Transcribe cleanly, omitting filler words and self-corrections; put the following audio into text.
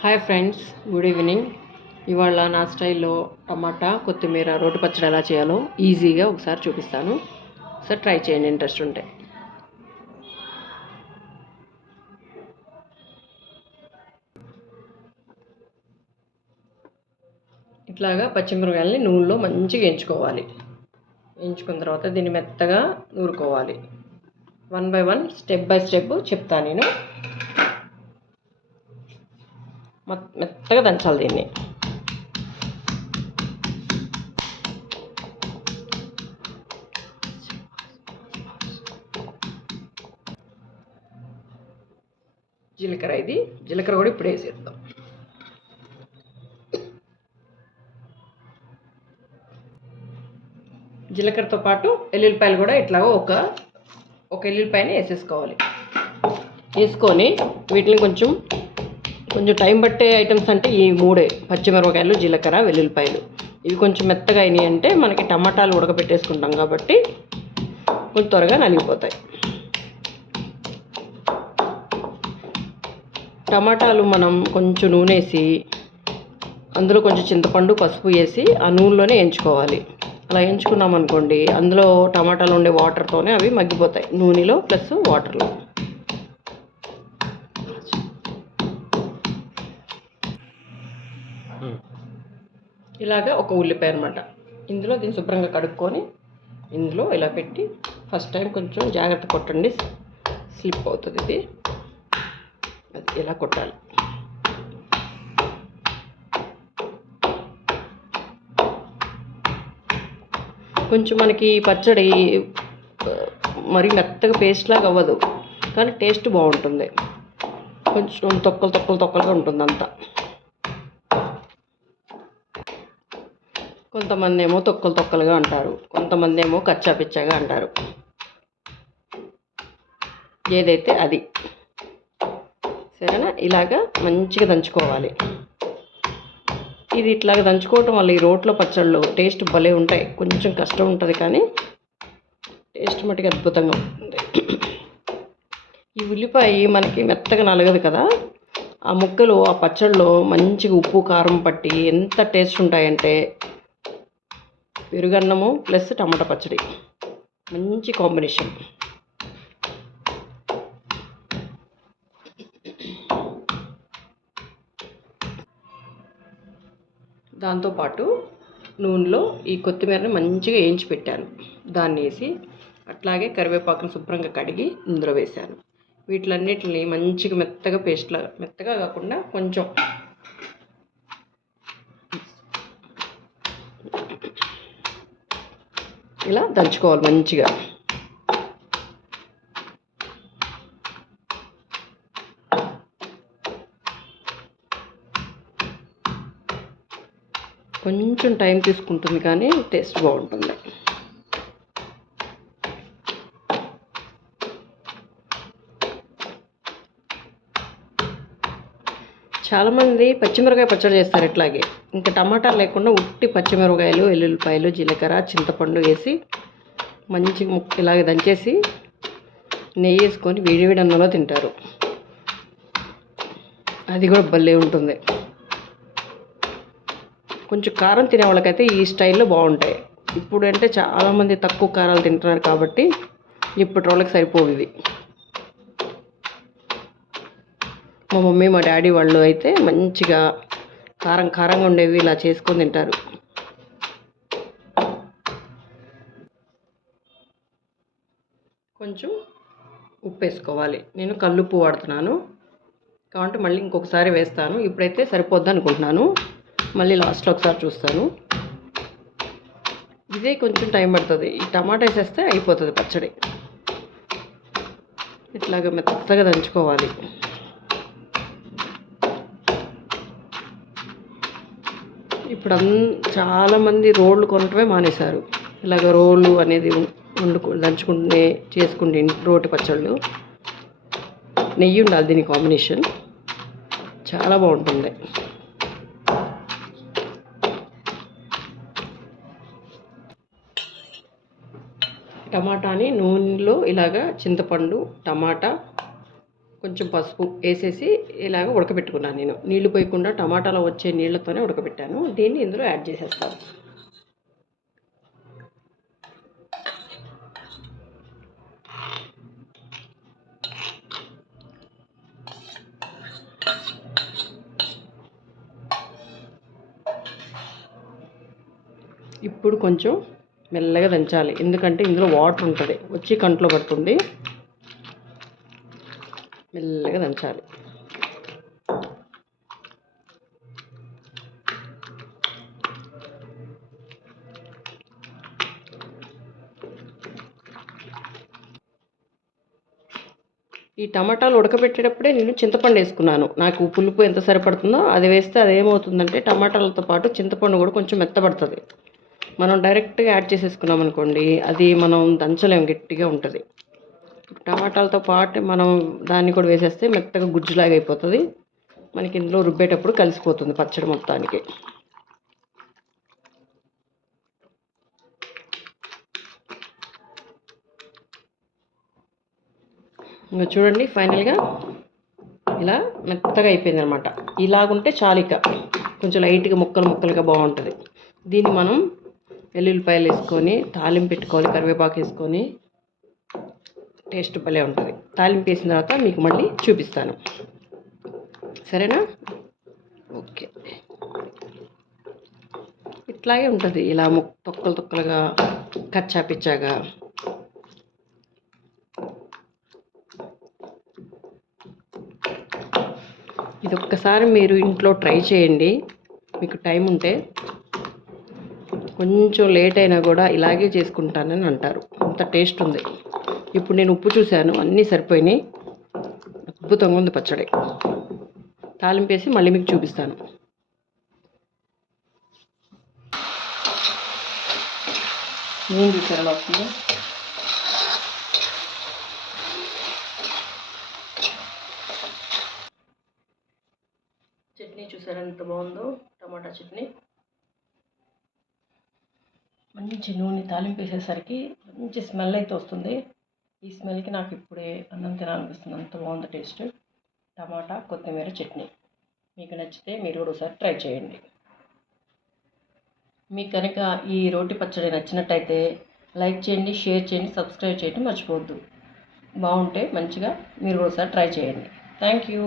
Hi friends, good evening. ఇవాళ నా స్టైల్లో టమాటా కొత్తిమీర రోటి పచ్చడి ఎలా చేయాలో ఈజీగా ఒకసారి చూపిస్తాను. ఒకసారి ట్రై చేయండి ఇంట్రెస్ట్ ఉంటే. ఇట్లాగా పచ్చిమిరపకాయలని నూనెలో మంచిగా వేయించుకోవాలి. వేయించుకున్న తర్వాత దీన్ని మెత్తగా నూరుకోవాలి. 1 by 1 స్టెప్ బై స్టెప్ చెప్తాను నేను. మెత్తగా దంచాలి దీన్ని. జీలకర్ర కూడా ఇప్పుడు వేసేద్దాం. జీలకర్రతో పాటు ఎల్లుల్లిపాయలు కూడా ఇట్లాగో ఒక ఎల్లుల్లిపాయని వేసేసుకోవాలి. వేసుకొని వీటిని కొంచెం టైం పట్టే ఐటమ్స్ అంటే ఈ మూడే: పచ్చిమిరపకాయలు, జీలకర్ర, వెల్లుల్లిపాయలు. ఇవి కొంచెం మెత్తగా అయినాయి అంటే మనకి టమాటాలు ఉడకబెట్టేసుకుంటాం కాబట్టి కొంచెం త్వరగా నలిగిపోతాయి. టమాటాలు మనం కొంచెం నూనె వేసి అందులో కొంచెం చింతపండు, పసుపు వేసి ఆ నూనెలోనే వేయించుకోవాలి. అలా వేయించుకున్నాం అనుకోండి, అందులో టమాటాలు ఉండే వాటర్తోనే అవి మగ్గిపోతాయి, నూనెలో ప్లస్ వాటర్లో. ఇలాగా ఒక ఉల్లిపాయ అనమాట. ఇందులో దీన్ని శుభ్రంగా కడుక్కొని ఇందులో ఇలా పెట్టి ఫస్ట్ టైం కొంచెం జాగ్రత్త కొట్టండి, స్లిప్ అవుతుంది ఇది. అది ఇలా కొట్టాలి. కొంచెం మనకి పచ్చడి మరీ మెత్తగా పేస్ట్ లాగా అవ్వదు, కానీ టేస్ట్ బాగుంటుంది. కొంచెం తొక్కలుగా ఉంటుంది అంతా. కొంతమంది ఏమో తొక్కలుగా అంటారు, కొంతమంది ఏమో కచ్చా పిచ్చాగా అంటారు. ఏదైతే అది. సరేనా? ఇలాగా మంచిగా దంచుకోవాలి. ఇది ఇట్లాగ దంచుకోవటం వల్ల ఈ రోట్లో పచ్చళ్ళు టేస్ట్ భలే ఉంటాయి. కొంచెం కష్టం ఉంటుంది, కానీ టేస్ట్ మటుకు అద్భుతంగా ఉంటుంది. ఈ ఉల్లిపాయ మనకి మెత్తగా నలగదు కదా, ఆ ముక్కలు ఆ పచ్చళ్ళలో మంచిగా ఉప్పు కారం పట్టి ఎంత టేస్ట్ ఉంటాయంటే పెరుగన్నము ప్లస్ టమాటా పచ్చడి మంచి కాంబినేషన్. దాంతోపాటు నూనెలో ఈ కొత్తిమీరని మంచిగా వేయించి పెట్టాను. దాన్ని వేసి అట్లాగే కరివేపాకును శుభ్రంగా కడిగి ఇందులో వేశాను. వీటిలన్నిటిని మంచిగా మెత్తగా కాకుండా కొంచెం ఇలా దంచుకోవాలి మంచిగా. కొంచెం టైం తీసుకుంటుంది, కానీ టేస్ట్ బాగుంటుంది. చాలామంది పచ్చిమిరపకాయ పచ్చడి చేస్తారు ఇట్లాగే. ఇంకా టమాటాలు లేకుండా ఉట్టి పచ్చిమిరపకాయలు, వెల్లుల్లిపాయలు, జీలకర్ర, చింతపండు వేసి మంచిగా ఇలాగ దంచేసి నెయ్యి వేసుకొని వేడివేడి అన్నంలో తింటారు. అది కూడా భలే ఉంటుంది. కొంచెం కారం తినే వాళ్ళకైతే ఈ స్టైల్లో బాగుంటాయి. ఇప్పుడు అంటే చాలామంది తక్కువ కారాలు తింటున్నారు కాబట్టి ఇప్పటి వాళ్ళకి సరిపోవు ఇవి. మా మమ్మీ, మా డాడీ వాళ్ళు అయితే మంచిగా కారంగా ఉండేవి ఇలా చేసుకొని తింటారు. కొంచెం ఉప్పు వేసుకోవాలి. నేను కల్లుప్పు వాడుతున్నాను కాబట్టి మళ్ళీ ఇంకొకసారి వేస్తాను. ఇప్పుడైతే సరిపోద్ది అనుకుంటున్నాను, మళ్ళీ లాస్ట్లో ఒకసారి చూస్తాను. ఇదే కొంచెం టైం పడుతుంది. ఈ టమాటా వేసేస్తే అయిపోతుంది పచ్చడి. ఇట్లాగ మెత్తగా దంచుకోవాలి. ఇప్పుడు చాలామంది రోళ్ళు కొనటమే మానేశారు. ఇలాగ రోళ్ళు అనేది దంచుకుంటే చేసుకుంటే రోటి పచ్చళ్ళు నెయ్యి ఉండాలి దీని కాంబినేషన్, చాలా బాగుంటుంది. టమాటాని నూనెలో ఇలాగా చింతపండు, టమాటా, కొంచెం పసుపు వేసేసి ఇలాగ ఉడకబెట్టుకున్నాను. నేను నీళ్లు పోయకుండా టమాటాలో వచ్చే నీళ్లతోనే ఉడకబెట్టాను. దీన్ని ఇందులో యాడ్ చేసేస్తాను. ఇప్పుడు కొంచెం మెల్లగా దంచాలి, ఎందుకంటే ఇందులో వాటర్ ఉంటుంది, వచ్చి కంట్లో పడుతుంది. మెల్లగా దంచాలి. ఈ టమాటాలు ఉడకబెట్టేటప్పుడే నేను చింతపండు వేసుకున్నాను. నాకు పులుపు ఎంత సరిపడుతుందో అది వేస్తే అదేమవుతుందంటే టమాటాలతో పాటు చింతపండు కూడా కొంచెం మెత్తబడుతుంది. మనం డైరెక్ట్గా యాడ్ చేసేసుకున్నాం అనుకోండి, అది మనం దంచలేం, గట్టిగా ఉంటుంది. టమాటాలతో పాటు మనం దాన్ని కూడా వేసేస్తే మెత్తగా గుజ్జులాగా అయిపోతుంది. మనకి ఇందులో రుబ్బేటప్పుడు కలిసిపోతుంది పచ్చడి మొత్తానికి. ఇంకా చూడండి, ఫైనల్గా ఇలా మెత్తగా అయిపోయింది అనమాట. ఇలాగుంటే చాలిక కొంచెం లైట్గా ముక్కలుగా బాగుంటుంది. దీన్ని మనం వెల్లుల్లిపాయలు వేసుకొని తాలింపు పెట్టుకోవాలి, కరివేపాకు వేసుకొని టేస్ట్ భలే ఉంటుంది. తాలింపు వేసిన తర్వాత మీకు మళ్ళీ చూపిస్తాను, సరేనా? ఓకే, ఇట్లాగే ఉంటుంది. ఇలా తొక్కలుగా కచ్చా పిచ్చాగా. ఇది ఒక్కసారి మీరు ఇంట్లో ట్రై చేయండి, మీకు టైం ఉంటే. కొంచెం లేట్ అయినా కూడా ఇలాగే చేసుకుంటానని అంటారు, అంత టేస్ట్ ఉంది. ఇప్పుడు నేను ఉప్పు చూశాను, అన్నీ సరిపోయినాయి. అద్భుతంగా ఉంది పచ్చడి. తాలింపు వేసి మళ్ళీ మీకు చూపిస్తాను. నేను చూసాను వస్తుంది. చట్నీ చూసారా ఎంత బాగుందో, టమాటా చట్నీ. మంచి నూనె తాలింపు వేసేసరికి మంచి స్మెల్ అయితే వస్తుంది. ఈ స్మెల్కి నాకు ఇప్పుడే అన్నం తినాలనిపిస్తుంది, అంత బాగుంది టేస్ట్. టమాటా కొత్తిమీర చట్నీ మీకు నచ్చితే మీరు కూడా ఒకసారి ట్రై చేయండి. మీకు కనుక ఈ రోటి పచ్చడి నచ్చినట్టయితే లైక్ చేయండి, షేర్ చేయండి, సబ్స్క్రైబ్ చేయడం మర్చిపోవద్దు. బాగుంటే మంచిగా మీరు ఒకసారి ట్రై చేయండి. Thank you.